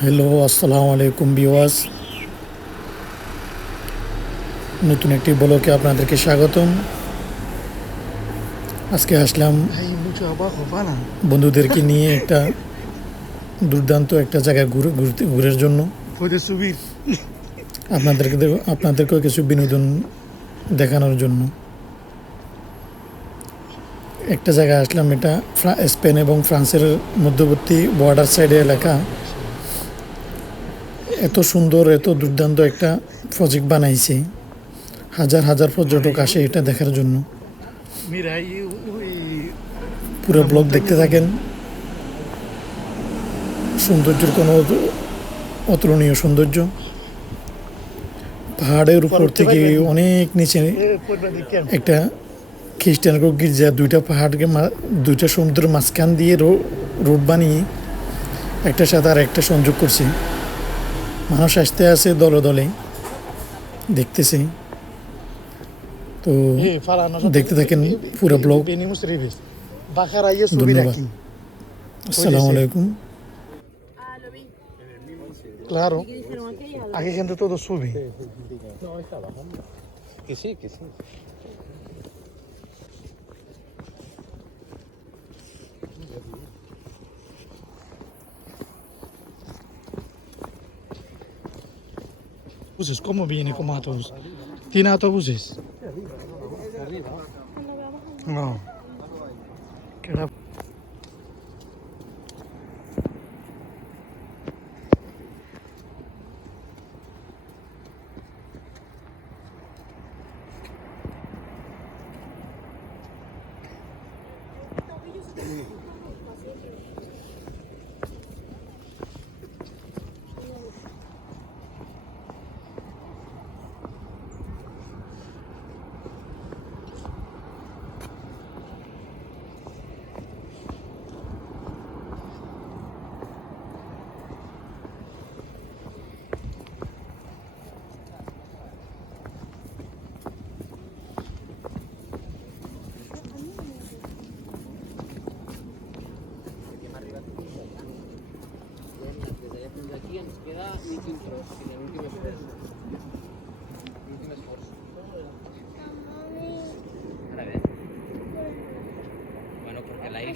Hello আসসালামু আলাইকুম বিওয়াস নতুন একটি ব্লকে আপনাদেরকে স্বাগতম। আজকে আসলাম. বন্ধুদেরকে নিয়ে একটা দুর্দান্ত একটা জায়গায় ঘুরে ঘুরতে ঘুরের জন্য. আপনাদেরকে আপনাদেরকেও কিছু বিনোদন দেখানোর জন্য। একটা জায়গায় আসলাম এটা স্পেন এবং ফ্রান্সের মধ্যবর্তী বর্ডার সাইডে এলাকা। এত সুন্দর এত দুর্দান্ত একটা প্রজেক্ট বানাইছে। হাজার হাজার পর্যটক আসে এটা দেখার জন্য। পুরো ব্লগ দেখতে থাকেন। সৌন্দর্যের কোনো অত- অতুলনীয় সৌন্দর্য। পাহাড়ের উপর থেকে অনেক নিচে. একটা খ্রিস্টান গির্জা দুইটা পাহাড়কে দুইটা সমুদ্রের মাঝখান দিয়ে রো- রোড বানিয়ে একটা সাথে আর একটা সংযোগ করছে। মানুষ আসতে আসে দলে দলে দেখতেছে তো Eh. দেখতে থাকেন পুরো ব্লগ ধন্যবাদ আসসালামু আলাইকুম Claro. Aquí gente todo sube. Que sí, que sí. Autobuses, ¿cómo viene como autobús? ¿Tiene autobuses? No.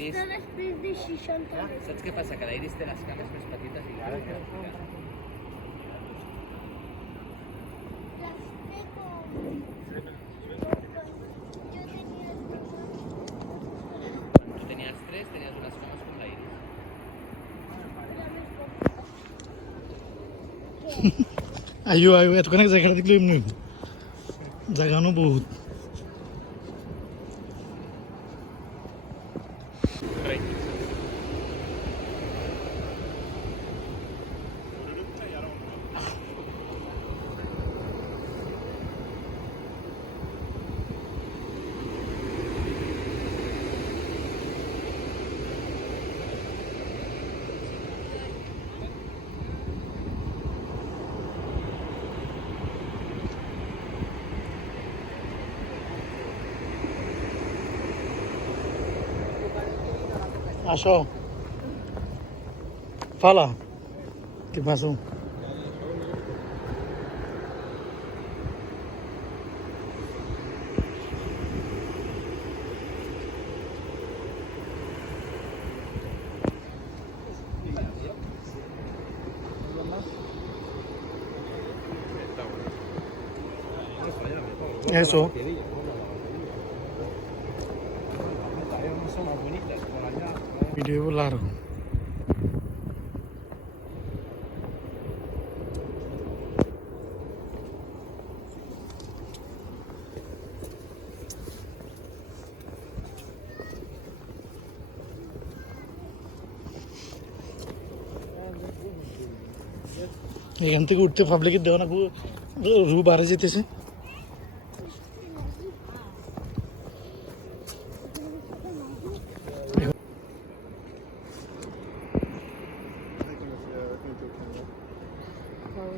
iris. de 60 Saps què passa? Que la iris té les cames més petites i ara que Tu tenies tres, tenies unes cames com la iris. आयु आयु यात कोणाक जागा लागलो जागानो बहुत বহুত আসো ফালা কি pasó? Eso. Largo. এখান থেকে উঠতে পাবলিকের দেওয়া না রু বাড়ে যেতেছে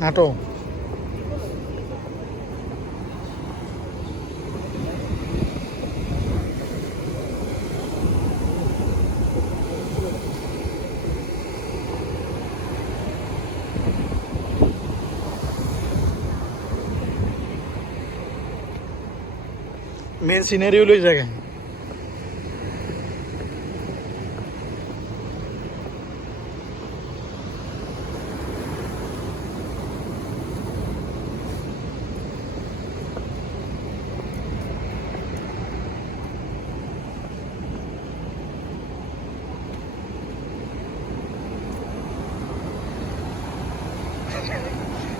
হাঁটো মেন সিনারি হলো এই জায়গায়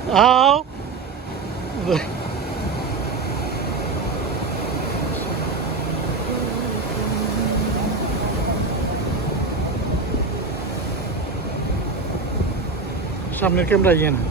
আও সামনের ক্যামেরা ইয়ে না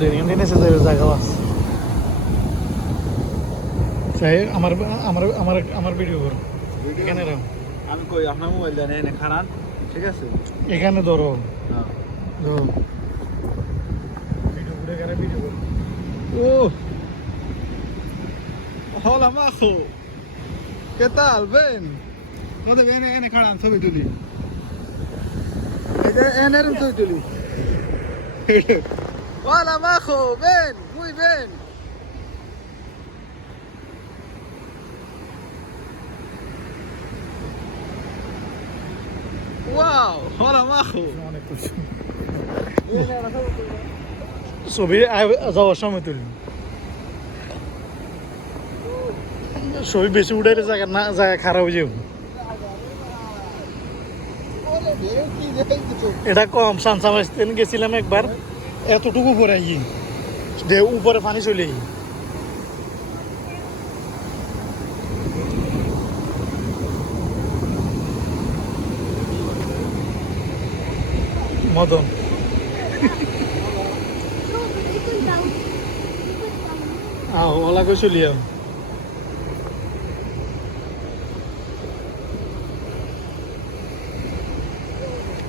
দেরি কিন্তু নেসেসারি জায়গা আছে চাই আমার আমার আমার আমার ভিডিও করো। এখানে রাখো আমি কই আপনার মোবাইল দেন এনে খারান ঠিক আছে? এখানে ধরো। হ্যাঁ। ধরো। ভিডিও করে এখানে ভিডিও করো। ও! Hola majo. ¿Qué tal? Ven. ¿Dónde viene এনে খারান ছবি তুলি। এই যে এনের ছবি তুলি। Hola majo, ven, muy bien. Wow, hola majo. অনেক খুশি ছবি আয়- যাওয়ার সময় তুলি ছবি বেশি উঠাইলে জায়গা না জায়গা খারাপ হয়ে যাবে এটা কম সানসামাইস্তেন গেছিলাম একবার এতটুকু পরে আই দে উপরে পানি চলে আই মদন. আহ চলি আও?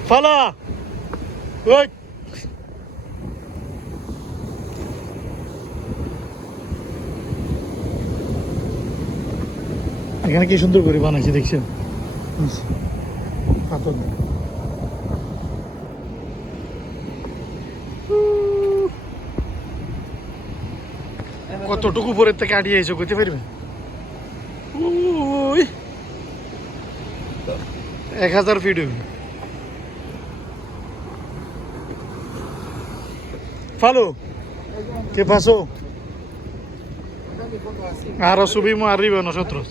ফালা! ওই! এখানে কি সুন্দর করে বানাইছে দেখছেন? পাথর কতটুকু উপরের থেকে আটিয়ে এসে করতে পারবে ওই এক হাজার ফিট হইবে ফালো foto así. Ahora subimos arriba nosotros.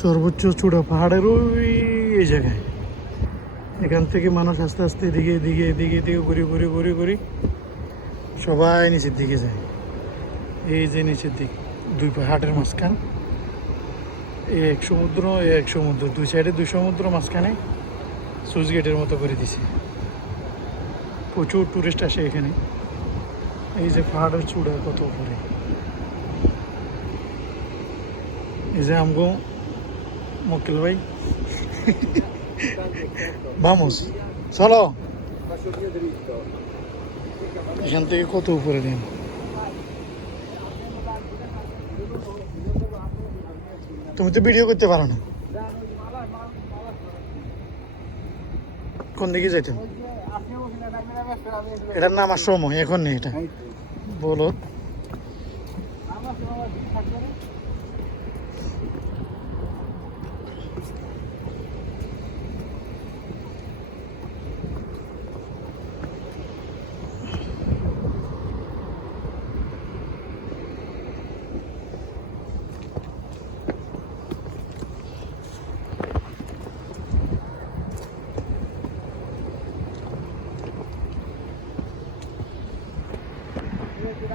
সর্বোচ্চ চূড়া পাহাড়ের ওই এই জায়গায়। এখান থেকে মানুষ আস্তে আস্তে এদিকে এদিকে এদিকে এদিকে ঘুরে ঘুরে ঘুরে ঘুরে সবাই নিচের দিকে যায়। এই যে নিচের দিক, দুই পাহাড়ের মাঝখান। এক সমুদ্র এক সমুদ্র, দুই সাইডে দুই সমুদ্র মাঝখানে সুইচ গেটের মতো করে দিছে। প্রচুর টুরিস্ট আসে এখানে। এই যে পাহাড়ের চূড়া কত উপরে। এই যে আমগো মক্কেল ভাই। Vamos. চলো। এখান থেকে কত উপরে দিন তুমি তো ভিডিও করতে পারো না। কোন দিকে যাইতে এটার নাম আর সময় এখন নেই এটা। বলো।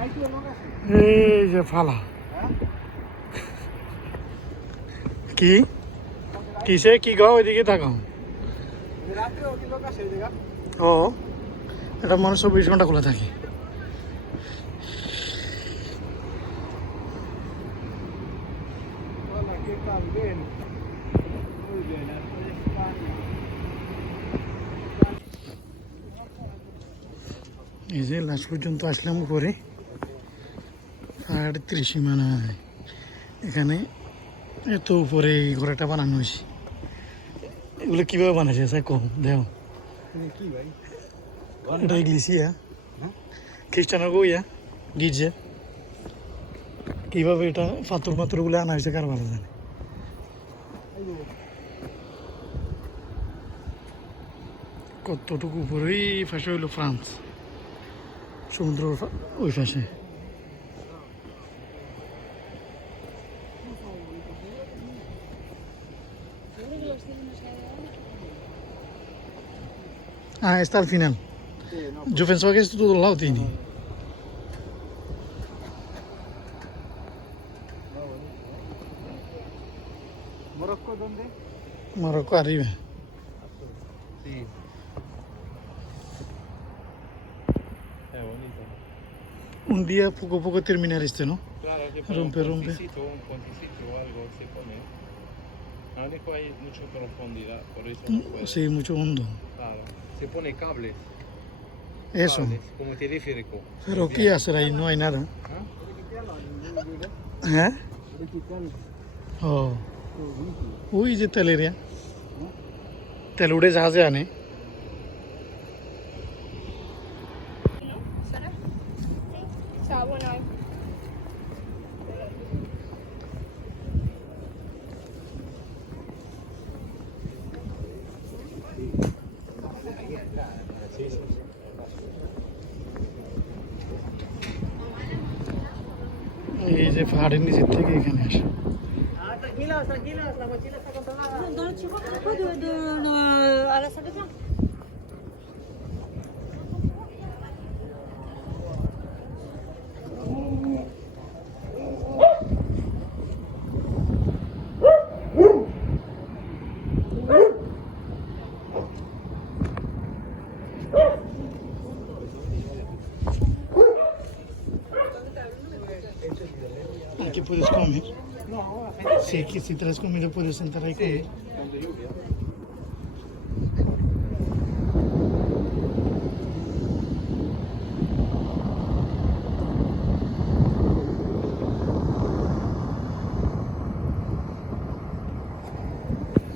এই যে ফালা। কি? কিসে? কি গাও? ওইদিকে থাকো। ও, এটা মানুষ চব্বিশ ঘণ্টা খোলা থাকে. এই যে লাস্ট পর্যন্ত আসলাম উপরে। আর ত্রিসীমানা এখানে এত উপরে এই ঘোড়াটা বানানো হয়েছে। এগুলো কীভাবে বানাইছে স্যার কম দেও। কি ভাই? এটা ইংলিশিয়া হ্যাঁ? খ্রিস্টানের গইয়া গির্জে। কীভাবে এটা পাথর পাথরগুলো আনা হয়েছে কার ভালো জানে? কতটুকু উপরে ওই পাশে হইল ফ্রান্স। সমুদ্র ওই পাশে। Ah, está al final. Sí, no. Yo pensaba que esto todo el lado tiene. ¿Morocco dónde? Marruecos arriba. Sí. Bonito. Un día poco a poco terminar este, ¿no? Claro, que Rompe, un rompe. puentecito, un puentecito o algo se pone. A lo mejor hay mucha profundidad, por eso no puede. Sí, mucho hondo. Claro. Se pone cables. Eso. Cables, como teleférico. Pero ¿qué hacer ahí? No hay nada. ¿Eh? हो होई जे तलेऱ्या तेलुडे जहाजे आणे এই যে পাহাড়ের নিচের থেকে এখানে আসে। Dans puedes comer. No, Si aquí si traes comida puedes sentar ahí. Sí. Comer.